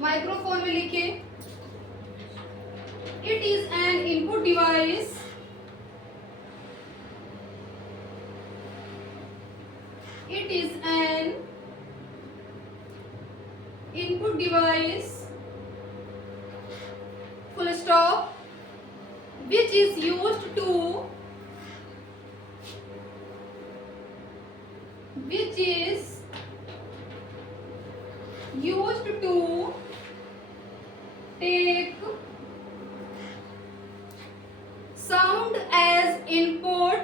Microphone में लिखे it is an input device it is an input device full stop which is used to take sound as input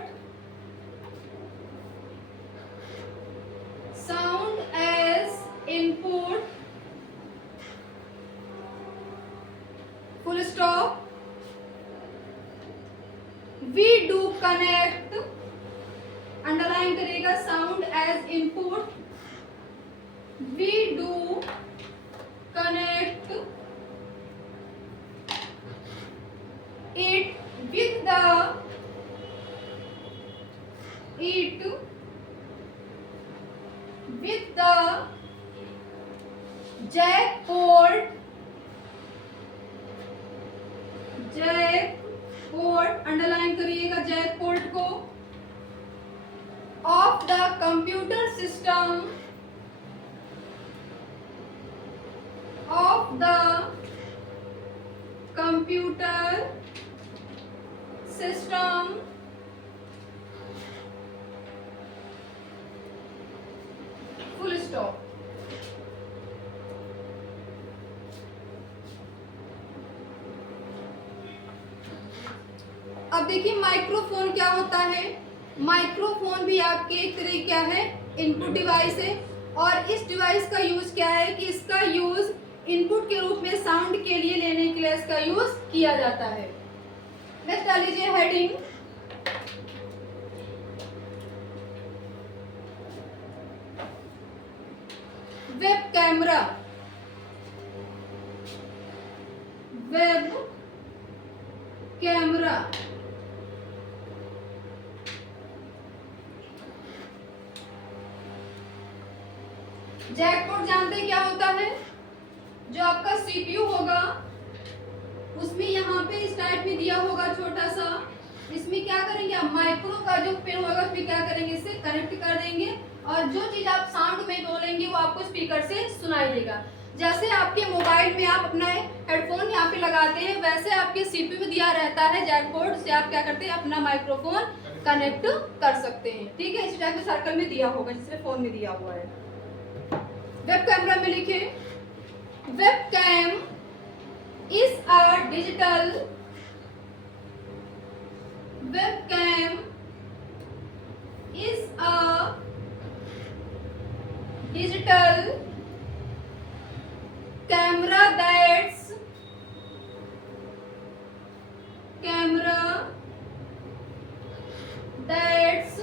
full stop we do connect underline करेगा sound as input we do connect it with the jack port underline करिएगा Jack port को of the computer system full stop. अब देखिए microphone क्या होता है। Microphone भी आपके एक तरह क्या है, इनपुट डिवाइस है। और इस डिवाइस का यूज क्या है कि इसका यूज इनपुट के रूप में साउंड के लिए लेने के लिए इसका यूज किया जाता है। नेक्स्ट डाल लीजिए heading web camera. Web camera jackpot जानते हैं क्या होता है? जो आपका सीपीयू होगा उसमें यहाँ पे इस टाइप में दिया होगा छोटा सा, इसमें क्या करेंगे आप माइक्रो का जो पिन होगा उसमें क्या करेंगे, इससे कनेक्ट कर देंगे और जो चीज आप साउंड में बोलेंगे वो आपको स्पीकर से सुनाई देगा। जैसे आपके मोबाइल में आप अपना हेडफोन यहाँ पे लगाते हैं वैसे आपके सीपीयू में दिया रहता है जैकपोर्ट से आप क्या करते हैं अपना माइक्रोफोन कनेक्ट कर सकते हैं। ठीक है, इस टाइप में सर्कल में दिया होगा जिससे फोन में दिया हुआ है। वेब कैमरा में लिखे webcam is a digital camera that's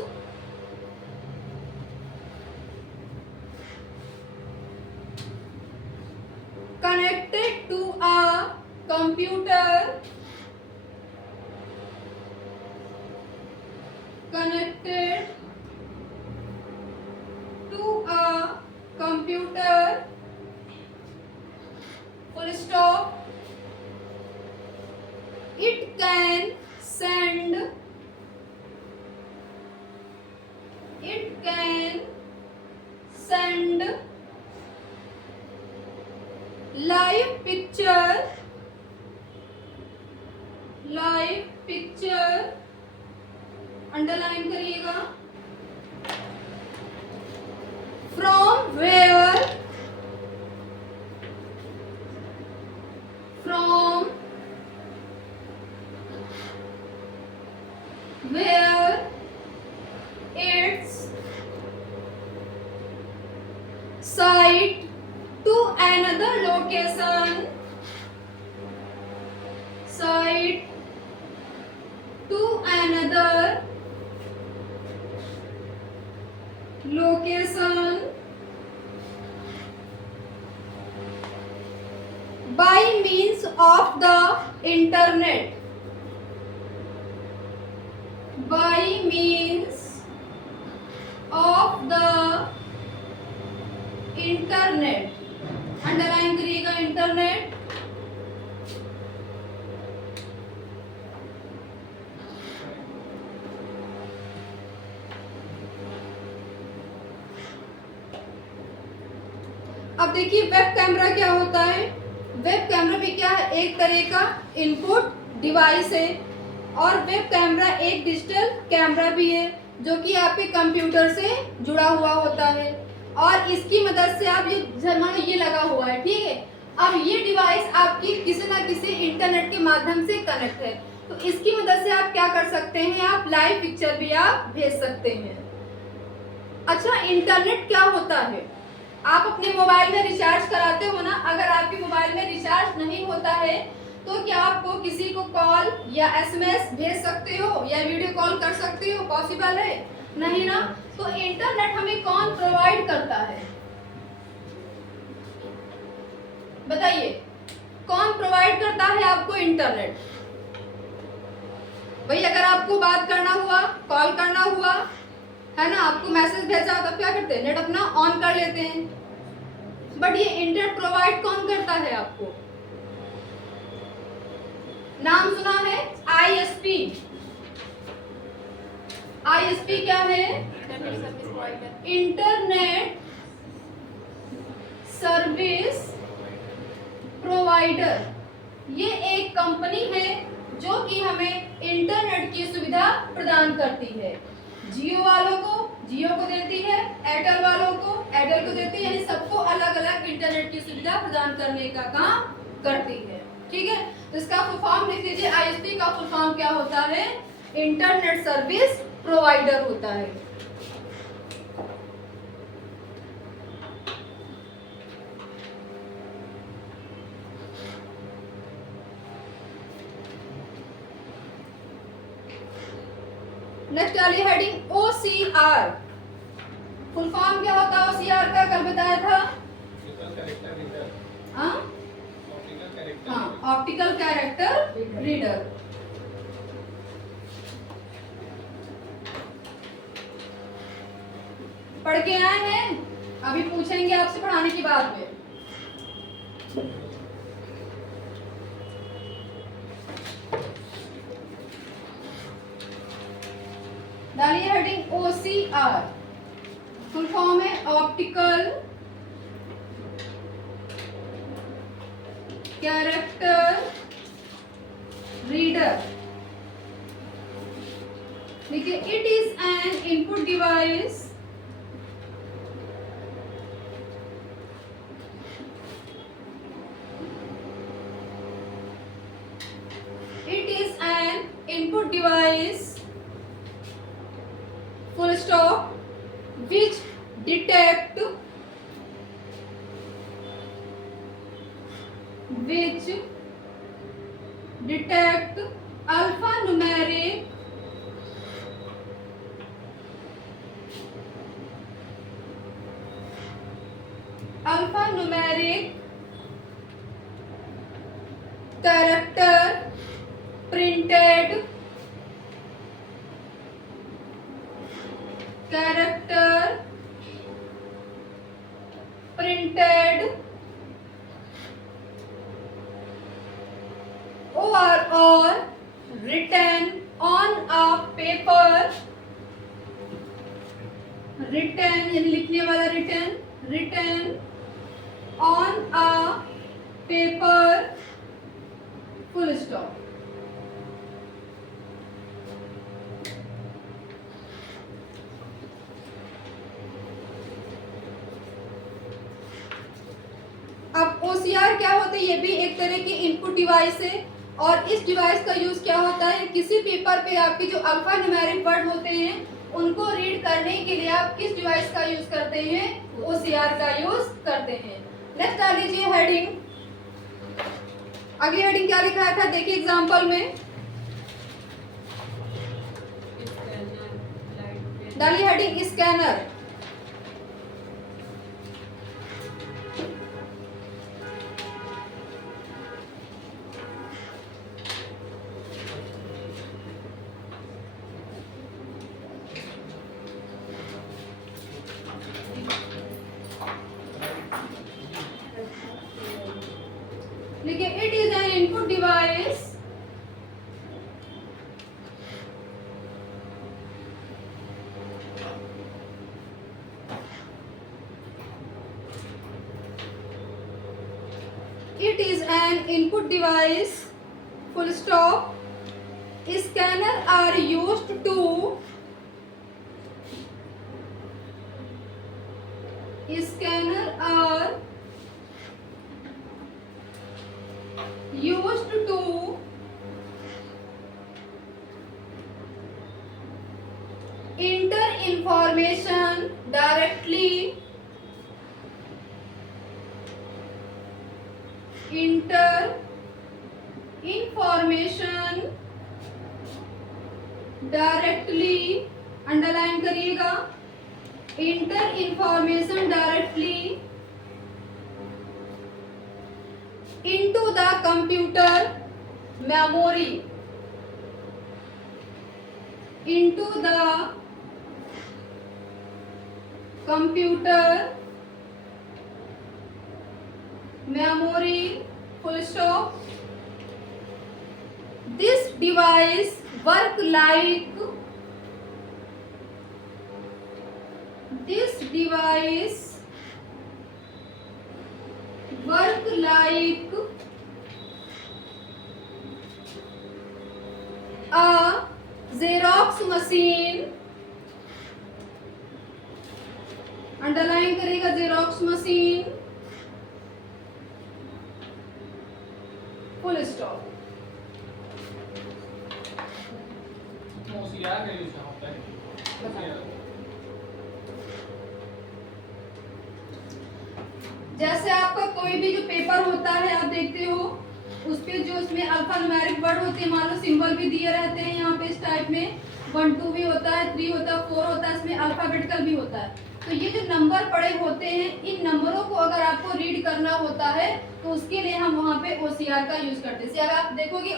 connected to a computer full stop it can send live picture underline करिएगा from where its site to another location by means of the internet underline करिएगा internet. अब देखिए web camera क्या होता है। Web camera भी क्या है, एक तरह का इनपुट डिवाइस है। और वेब कैमरा एक डिजिटल कैमरा भी है जो कि आपके कंप्यूटर से जुड़ा हुआ होता है। और इसकी मदद से आप ये मान लो ये लगा हुआ है, ठीक है। अब ये डिवाइस आपकी किसी ना किसी इंटरनेट के माध्यम से कनेक्ट है, तो इसकी मदद से आप क्या कर सकते हैं, आप लाइव पिक्चर भी आप भेज सकते हैं। अच्छा, इंटरनेट क्या होता है? आप अपने मोबाइल में रिचार्ज कराते हो ना, अगर आपके मोबाइल में रिचार्ज नहीं होता है तो क्या आपको किसी को कॉल या एसएमएस भेज सकते हो या वीडियो कॉल कर सकते हो? पॉसिबल है नहीं ना। तो इंटरनेट हमें कौन प्रोवाइड करता है, बताइए कौन प्रोवाइड करता है आपको इंटरनेट? भाई अगर आपको बात करना हुआ, कॉल करना हुआ है ना, आपको मैसेज भेजा तब क्या करते हैं, नेट अपना ऑन कर लेते हैं। बट ये इंटरनेट प्रोवाइड कौन करता है आपको? नाम सुना है आईएसपी। आईएसपी क्या है? Internet service provider. ये एक कंपनी है जो कि हमें इंटरनेट की सुविधा प्रदान करती है। जियो वालों को जियो को देती है, एयरटेल वालों को एयरटेल को देती है, यानी सबको अलग अलग इंटरनेट की सुविधा प्रदान करने का काम करती है। ठीक है, तो इसका फुल फॉर्म लिख लीजिए। आईएसपी का फुल फॉर्म क्या होता है? इंटरनेट सर्विस प्रोवाइडर होता है। नेक्स्ट डालिए हेडिंग ओसीआर। फुल फॉर्म क्या होता है ओसीआर का? कल बताया था। Optical character reader. पढ़ के आए हैं? अभी पूछेंगे आपसे पढ़ाने की बात में। डालिए हेडिंग ओसीआर। फुल फॉर्म है ऑप्टिकल कैरेक्टर रीडर। देखिए, it is an input device full stop which detect alphanumeric character printed or written on a paper, written यानी लिखने वाला written on a paper, full stop। अब OCR क्या होता है? ये भी एक तरह की इनपुट डिवाइस है और इस डिवाइस का यूज क्या होता है? किसी पेपर पे आपके जो अल्फा न्यूमेरिक वर्ड होते हैं उनको रीड करने के लिए आप किस डिवाइस का यूज करते हैं? OCR का यूज करते हैं। नेक्स्ट डाल लीजिए हेडिंग। अगली हेडिंग क्या लिखा था देखिए एग्जांपल में। डालिए हेडिंग स्कैनर। देखिए it is an input device it is an input device full stop. Scanner are used to enter information directly underline करिएगा, enter information directly into the computer memory, into the computer memory, full stop. This device work like a Xerox machine, underline करेगा Xerox machine, full stop. जैसे आपका कोई भी जो paper होता है आप देखते हो उस पे जो उसमें अल्फा न्यूमेरिक वर्ड होते हैं, मान लो सिंबल भी दिए रहते हैं यहाँ पे इस टाइप में 1 2 भी होता है, 3 होता है, 4 होता है, इसमें अल्फाबेटिकल भी होता है. तो ये जो नंबर पड़े होते हैं इन नंबरों को अगर आपको रीड करना होता है तो उसके लिए हम वहाँ पे OCR का यूज करते हैं. अगर आप देखोगे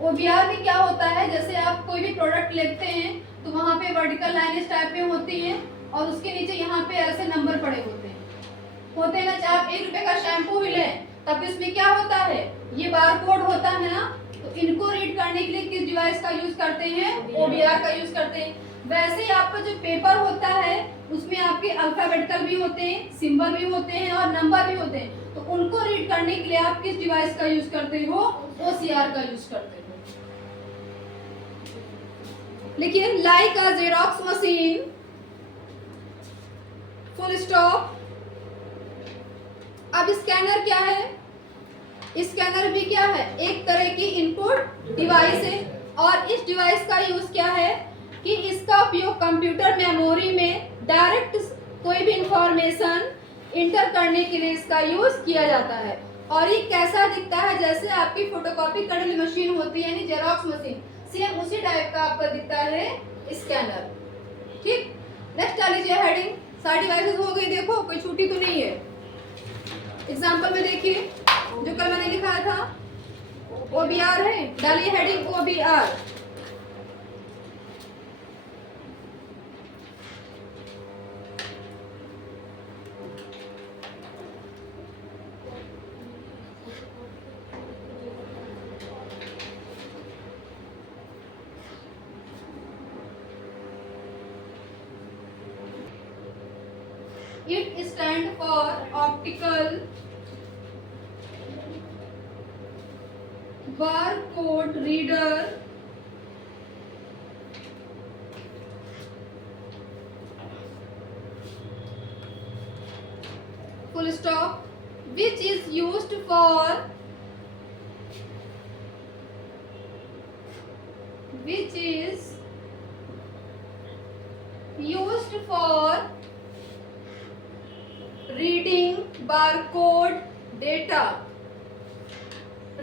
OBR में क्या होता है, जैसे आप कोई भी प्रोडक्ट लिखते हैं तो वहाँ पे वर्टिकल लाइन इस टाइप में होती है और उसके नीचे यहाँ पे ऐसे नंबर पड़े होते हैं ना. चाहे आप 1 रुपए का शैम्पू भी लें तब इसमें क्या होता है, ये बार कोड होता है ना. तो इनको रीड करने के लिए किस डिवाइस का यूज करते हैं, OBR का यूज करते हैं. वैसे ही आपका जो पेपर होता है उसमें आपके अल्फाबेटिकल भी होते हैं, सिंबल भी होते हैं और नंबर भी होते हैं. तो उनको रीड करने के लिए आप किस डिवाइस का यूज करते हो, OCR का यूज करते हो. लिखिए लाइक अ जेरोक्स मशीन, फुल स्टॉप. अब स्कैनर क्या है, स्कैनर भी क्या है, एक तरह की इनपुट डिवाइस है. और इस डिवाइस का यूज क्या है कि इसका उपयोग कंप्यूटर मेमोरी में डायरेक्ट कोई भी इंफॉर्मेशन इंटर करने के लिए इसका यूज किया जाता है. और ये कैसा दिखता है, जैसे आपकी फोटोकॉपी करने वाली मशीन होती है यानी जेरोक्स मशीन, सेम उसी टाइप का आपका दिखता है स्कैनर. ठीक, नेक्स्ट डाल लीजिए हेडिंग. सारी डिवाइसेस हो गई, देखो कोई छूटी तो नहीं है. एग्जाम्पल में देखिए जो कल मैंने लिखा था OBR है, डालिए heading OBR. It stands for optical barcode reader, full stop, which is used for reading barcode data,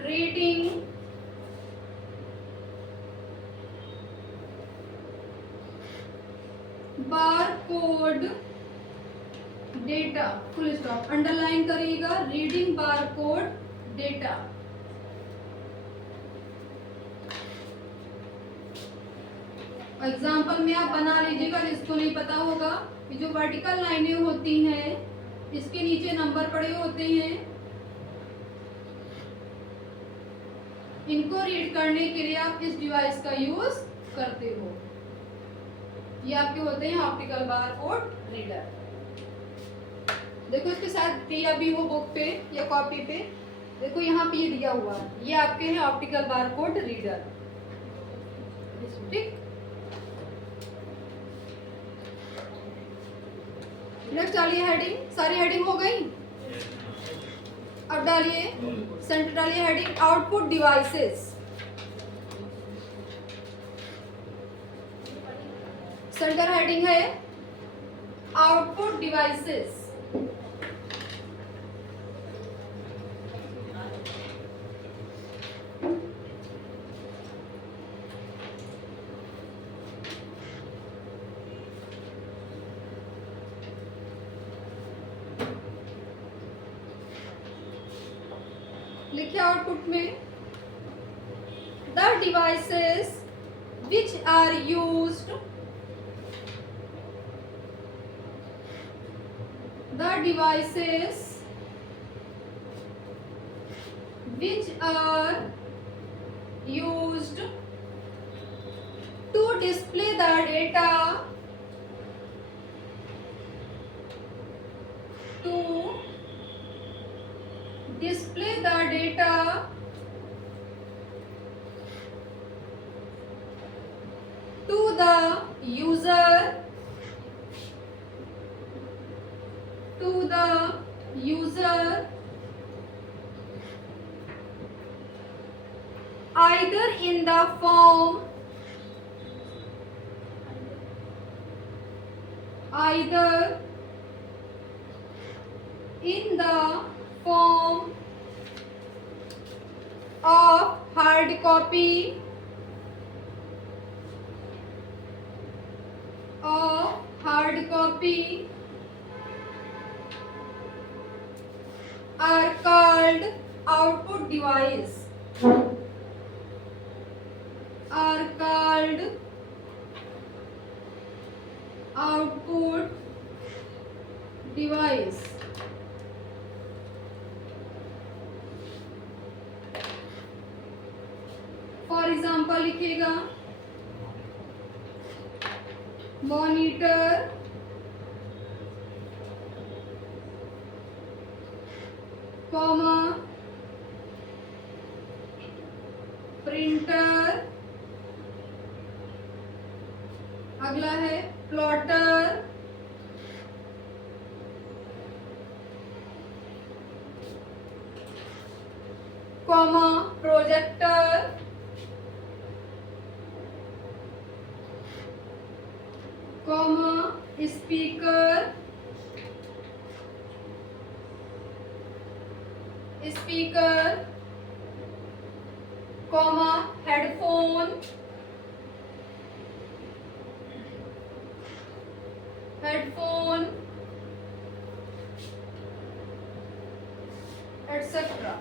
reading barcode data, full stop. Underline करिएगा रीडिंग बारकोड डेटा. एग्जाम्पल में आप बना लीजिएगा जिसको नहीं पता होगा. ये जो वर्टिकल लाइनें होती हैं इसके नीचे नंबर पड़े होते हैं इनको रीड करने के लिए आप इस डिवाइस का यूज करते हो। ये आपके होते हैं ऑप्टिकल बारकोड रीडर। देखो इसके साथ दिया भी हो बुक पे या कॉपी पे, देखो यहाँ पे ये दिया हुआ है, ये आपके हैं ऑप्टिकल बारकोड रीडर। ठीक, नेक्स्ट डालिए हेडिंग। सारी हेडिंग हो गई। अब डालिए सेंटर, डालिए heading output devices. Centre heading है आउटपुट डिवाइसेस। लिखिए आउटपुट में the devices which are used, the devices which are used to display the data, to display the data to the user, to the user either in the form, either in the form of hard copy, of hard copy are called output device, are called output device। For example लिखिएगा monitor, comma printer, अगला है plotter, comma projector, comma speaker, speaker, comma headphone, headphone etcetera.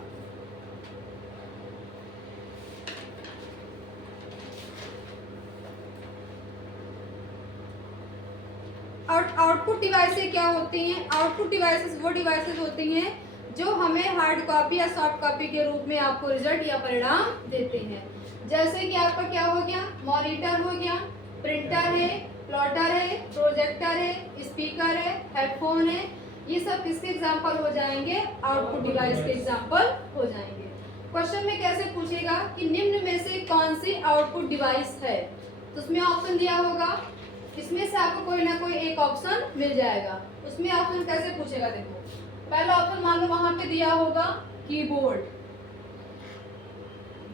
Output devices क्या होती हैं? Output devices वो devices होती हैं जो हमें हार्ड कॉपी या सॉफ्ट कॉपी के रूप में आपको रिजल्ट या परिणाम देते हैं। जैसे कि आपका क्या हो गया, मॉनिटर हो गया, प्रिंटर है, प्लॉटर है, प्रोजेक्टर है, स्पीकर है, हेडफोन है, ये सब किसके एग्जाम्पल हो जाएंगे? आउटपुट डिवाइस के एग्जाम्पल हो जाएंगे। क्वेश्चन में कैसे पूछेगा कि निम्न में से कौन सी आउटपुट डिवाइस है, तो उसमें ऑप्शन दिया होगा, इसमें से आपको कोई ना कोई एक ऑप्शन मिल जाएगा। उसमें ऑप्शन कैसे पूछेगा, देखो पहला ऑप्शन मान लो वहां पे दिया होगा कीबोर्ड,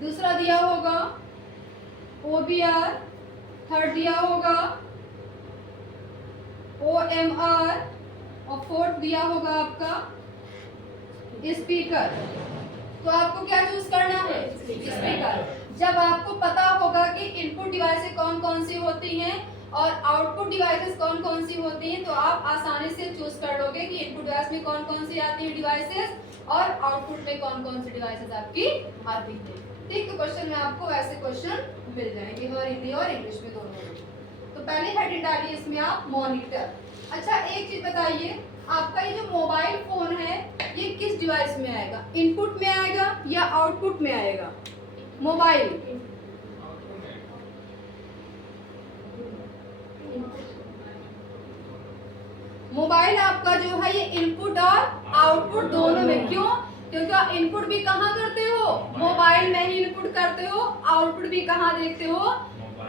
दूसरा दिया होगा OBR, थर्ड दिया होगा OMR और फोर्थ दिया होगा आपका स्पीकर। तो आपको क्या चूज करना है? स्पीकर। जब आपको पता होगा कि इनपुट डिवाइसेस कौन कौन सी होती हैं और आउटपुट डिवाइसेस कौन कौन सी होती हैं, तो आप आसानी से चूज कर लोगे कि इनपुट डिवाइस में कौन कौन सी आती है डिवाइसेस और आउटपुट में कौन कौन सी डिवाइसेस आपकी आती है। ठीक, तो क्वेश्चन में आपको ऐसे क्वेश्चन मिल जाएंगे और हिंदी और इंग्लिश में दोनों में। तो पहले हेडिंग डालिए इसमें आप मॉनिटर। अच्छा एक चीज बताइए, आपका ये जो मोबाइल फोन है ये किस डिवाइस में आएगा? इनपुट में आएगा या आउटपुट में आएगा? मोबाइल, मोबाइल आपका जो है ये इनपुट और आउटपुट दोनों में, क्यों? क्योंकि आप इनपुट भी कहाँ करते हो? मोबाइल में ही इनपुट करते हो, आउटपुट भी कहाँ देखते हो?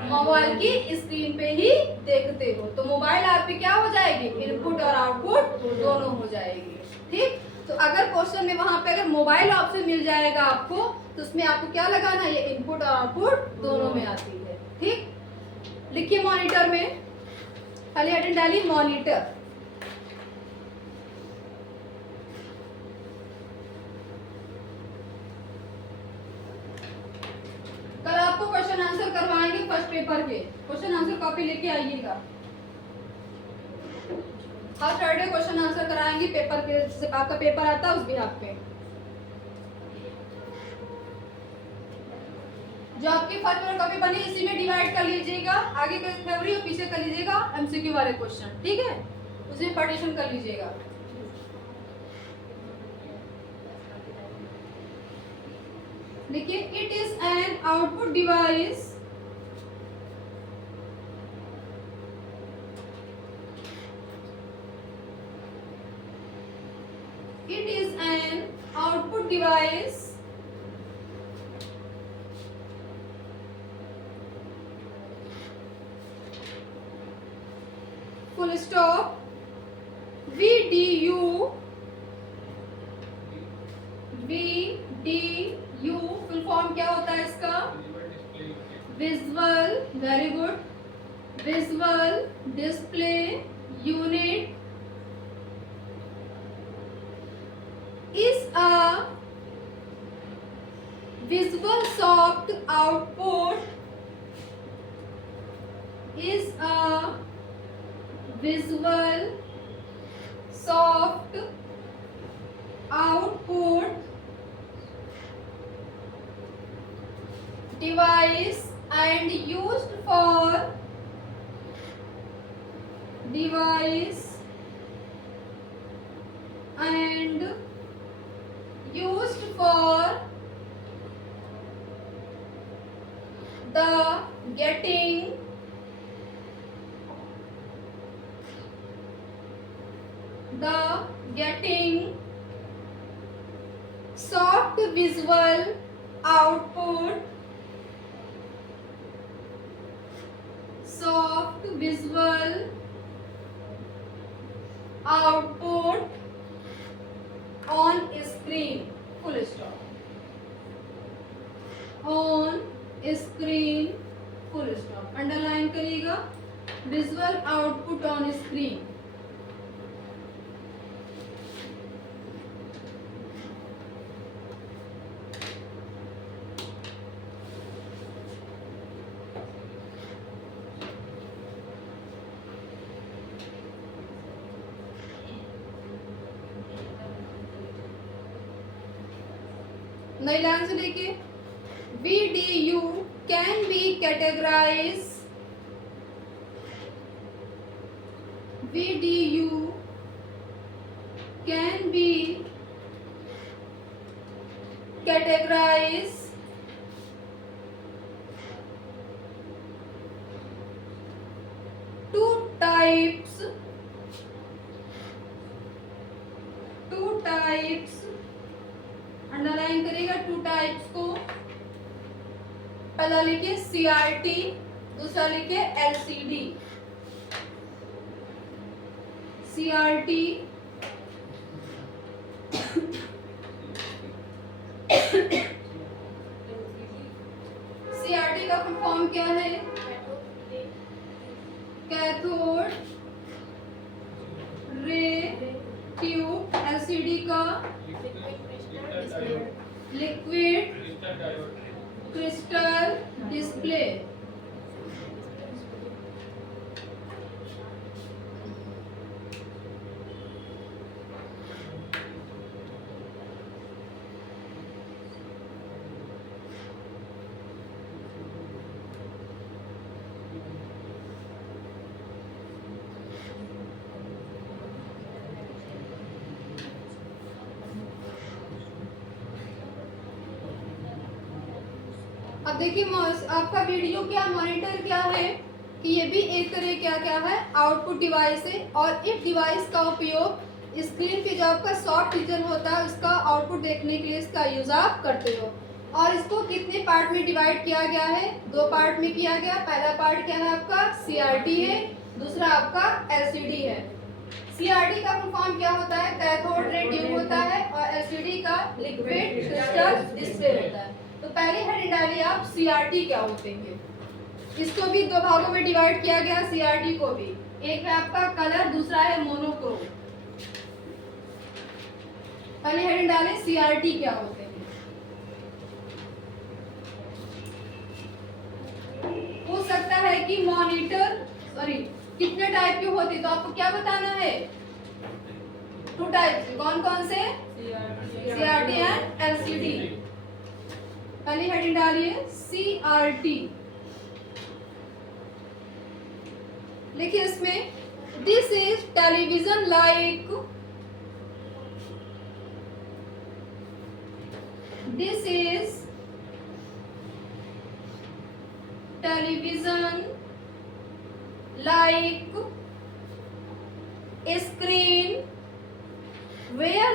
मोबाइल की स्क्रीन पे ही देखते हो। तो मोबाइल आपकी क्या हो जाएगी? इनपुट और आउटपुट दोनों हो जाएगी। ठीक, तो अगर क्वेश्चन में वहां पे अगर मोबाइल ऑप्शन मिल जाएगा आपको, तो उसमें आपको क्या लगाना? ये इनपुट और आउटपुट दोनों में आती है। ठीक, लिखिए मॉनिटर में, पहले हेडिंग डालिए मॉनिटर। कल आपको क्वेश्चन आंसर करवाएंगे फर्स्ट पेपर के, क्वेश्चन आंसर कॉपी लेके आइएगा। हर फ्राइडे क्वेश्चन आंसर कराएंगे पेपर के, जैसे आपका पेपर आता है उस बिहाफ पे। जो आपकी फर्स्ट पेपर कॉपी बनी इसी में डिवाइड कर लीजिएगा, आगे का थ्योरी और पीछे कर लीजिएगा एमसीक्यू वाले क्वेश्चन, ठीक है? उसमें पार्टीशन कर लीजिएगा। देखिए, it is an output device it is an output device full stop VDU full form क्या होता है इसका? Visual, very good, visual display unit is a visual soft output, is a visual soft output device and used for device and used for the getting soft visual output, soft visual output on screen, full stop, on screen, full stop, underline करिएगा, visual output on screen. नई line से देखिए, VDU can be categorized, VDU can be categorized two types, underline करिएगा two types को। पहला लिखिए CRT, दूसरा लिखिए LCD। CRT CRT का फुल फॉर्म क्या है? Cathode ray tube. LCD का लिक्विड क्रिस्टल डिस्प्ले। अब देखिए आपका वीडियो क्या मॉनिटर क्या है कि ये भी एक तरह क्या है आउटपुट डिवाइस है, और इस डिवाइस का उपयोग स्क्रीन पे जो आपका सॉफ्ट रीजन होता है उसका आउटपुट देखने के लिए इसका यूज आप करते हो। और इसको कितने पार्ट में डिवाइड किया गया है? 2 पार्ट में किया गया। पहला पार्ट क्या है आपका CRT है, दूसरा आपका LCD है। CRT का फुल फॉर्म क्या होता है? कैथोड रे ट्यूब होता है, और LCD का लिक्विड क्रिस्टल डिस्प्ले होता है। तो पहले हेडिंग डालिए आप CRT क्या होते हैं। इसको भी 2 भागों में डिवाइड किया गया CRT को भी। एक है आपका कलर, दूसरा है मोनोक्रोम। पहले हेडिंग डालें CRT क्या होते हैं। हो सकता है कि मॉनिटर कितने टाइप के होते, तो आपको क्या बताना है? 2 टाइप। कौन कौन से? CRT and LCD। पहली हेडिंग डालिए CRT। देखिए इसमें this is television like, this is television like a screen where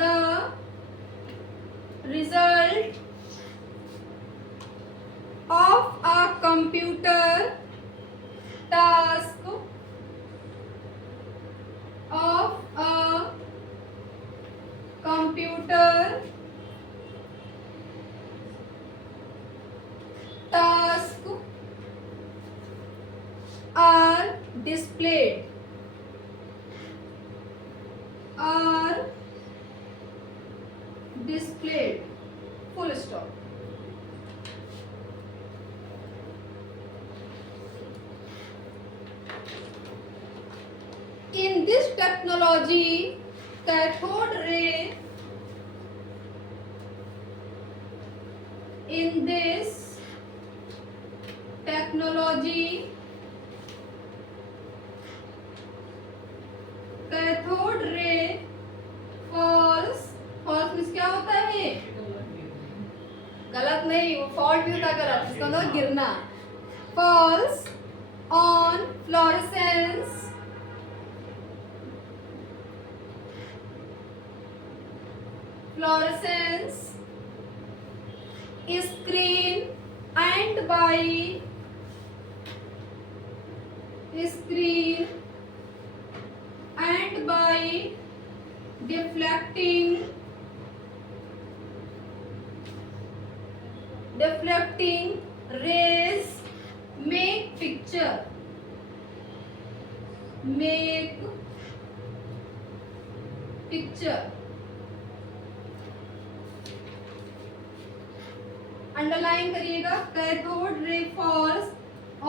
the result of a computer task are displayed full stop। In this technology, cathode ray, in this technology, cathode ray falls means क्या होता है? गलत नहीं, वो fault भी होता है गलत, इसका मतलब गिरना। falls on fluorescence screen and by deflecting rays make picture underline करिएगा। Cathode ray falls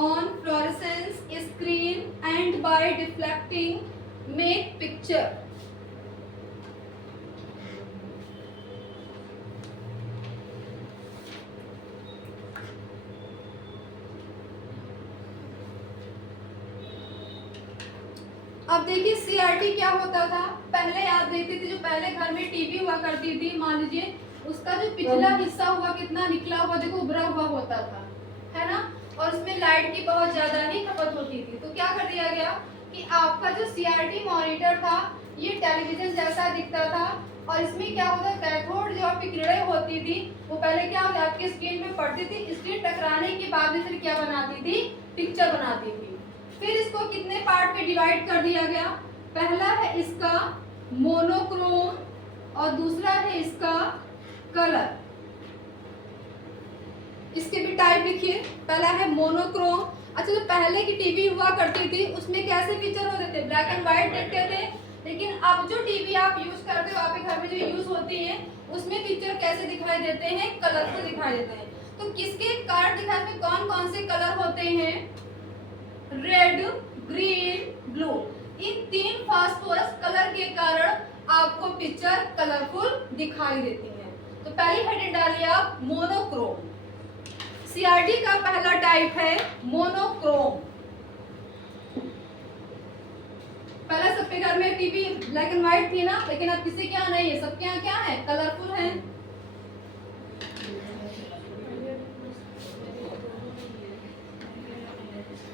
on fluorescence screen and by deflecting make picture. अब देखिए CRT क्या होता था। पहले आप देखते थे, जो पहले घर में टीवी हुआ करती थी, मान लीजिए उसका जो पिछला हिस्सा हुआ कितना निकला हुआ देखो उभरा हुआ होता था, है ना, और उसमें लाइट की बहुत ज्यादा ही खपत होती थी। तो क्या कर दिया गया कि आपका जो CRT मॉनिटर था ये टेलीविजन जैसा दिखता था, और इसमें क्या होता, कैथोड जो आपकी किरणें होती थी वो पहले क्या होता आपकी स्क्रीन पे पड़ती थी, स्क्रीन टकराने के बाद में फिर क्या बनाती थी, पिक्चर बनाती थी। फिर इसको कितने पार्ट में डिवाइड कर दिया गया? पहला है इसका मोनोक्रोम और दूसरा है इसका कलर। इसके भी टाइप लिखिए। पहला है मोनोक्रोम। अच्छा, जो पहले की टीवी हुआ करती थी उसमें कैसे फीचर होते थे? ब्लैक एंड व्हाइट देखते थे। लेकिन अब जो टीवी आप यूज करते हो, आपके घर में जो यूज होती है, उसमें फीचर कैसे दिखाई देते हैं? कलरफुल दिखाई देते हैं। तो किसके कार्ड दिखाई में कौन कौन से कलर होते हैं? Red, green, blue. इन 3 फास्फोरस कलर के कारण आपको पिक्चर कलरफुल दिखाई देती है। तो पहली हेडिंग डालिए आप मोनोक्रोम। CRT का पहला टाइप है मोनोक्रोम। पहला सबके घर में टीवी ब्लैक एंड व्हाइट थी ना, लेकिन अब किसी के यहाँ नहीं है, सबके यहाँ क्या है, कलरफुल है।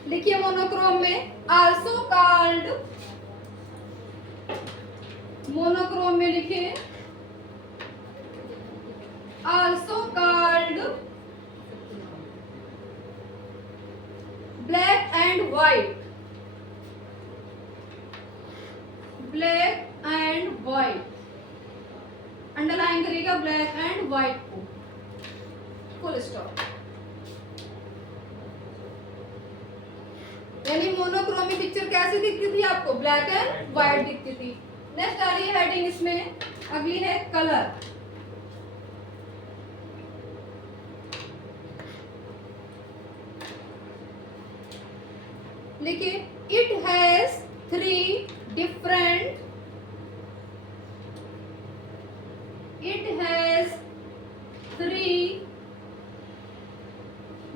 लिखिए मोनोक्रोम में, आल्सो कॉल्ड, मोनोक्रोम में लिखिए also called black and white, black and white, underline करिएगा ब्लैक एंड व्हाइट को, फुल स्टॉप। यानी मोनोक्रोमी पिक्चर कैसी दिखती थी आपको, ब्लैक एंड व्हाइट दिखती थी। नेक्स्ट आ रही है हेडिंग इसमें, अगली है कलर। लिखिए it has 3 different, it has 3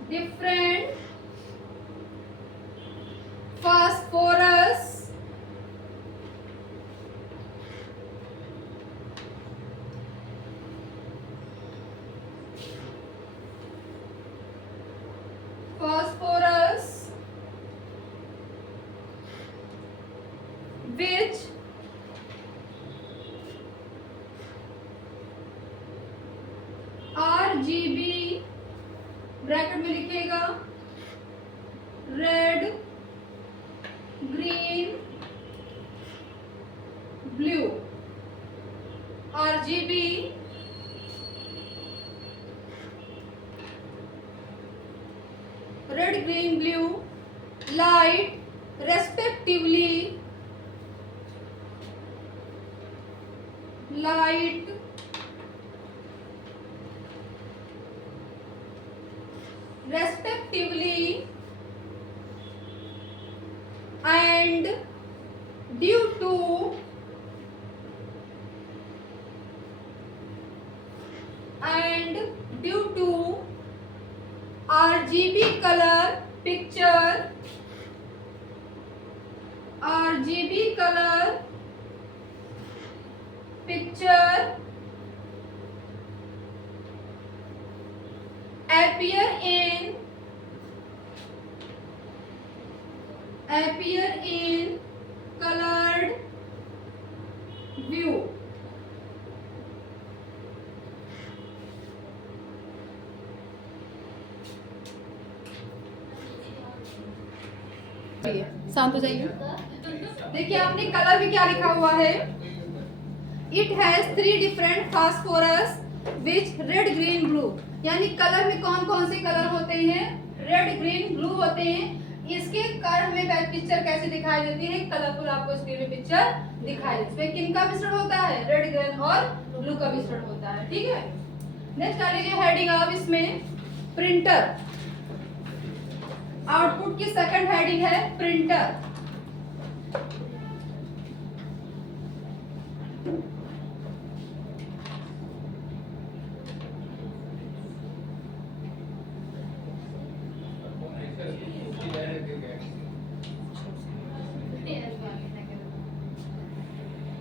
different phosphorus which RGB bracket में लिखिएगा red, green, blue, RGB red, green, blue, light respectively, light respectively and due to RGB color picture, RGB color picture appear in colored view। शांत हो जाइए। देखिए आपने colour भी क्या लिखा हुआ है, it has 3 different phosphorus which red, green, blue. यानी कलर में कौन कौन से कलर होते हैं, रेड, ग्रीन, ब्लू होते हैं। इसके कारण हमें पिक्चर कैसे दिखाई देती है, कलरफुल आपको स्क्रीन में पिक्चर दिखाई देती है। इसमें किन का मिश्रण होता है, रेड, ग्रीन और ब्लू का मिश्रण होता है। ठीक है, नेक्स्ट आ लीजिए हेडिंग अब इसमें प्रिंटर। आउटपुट की सेकंड हेडिंग है प्रिंटर।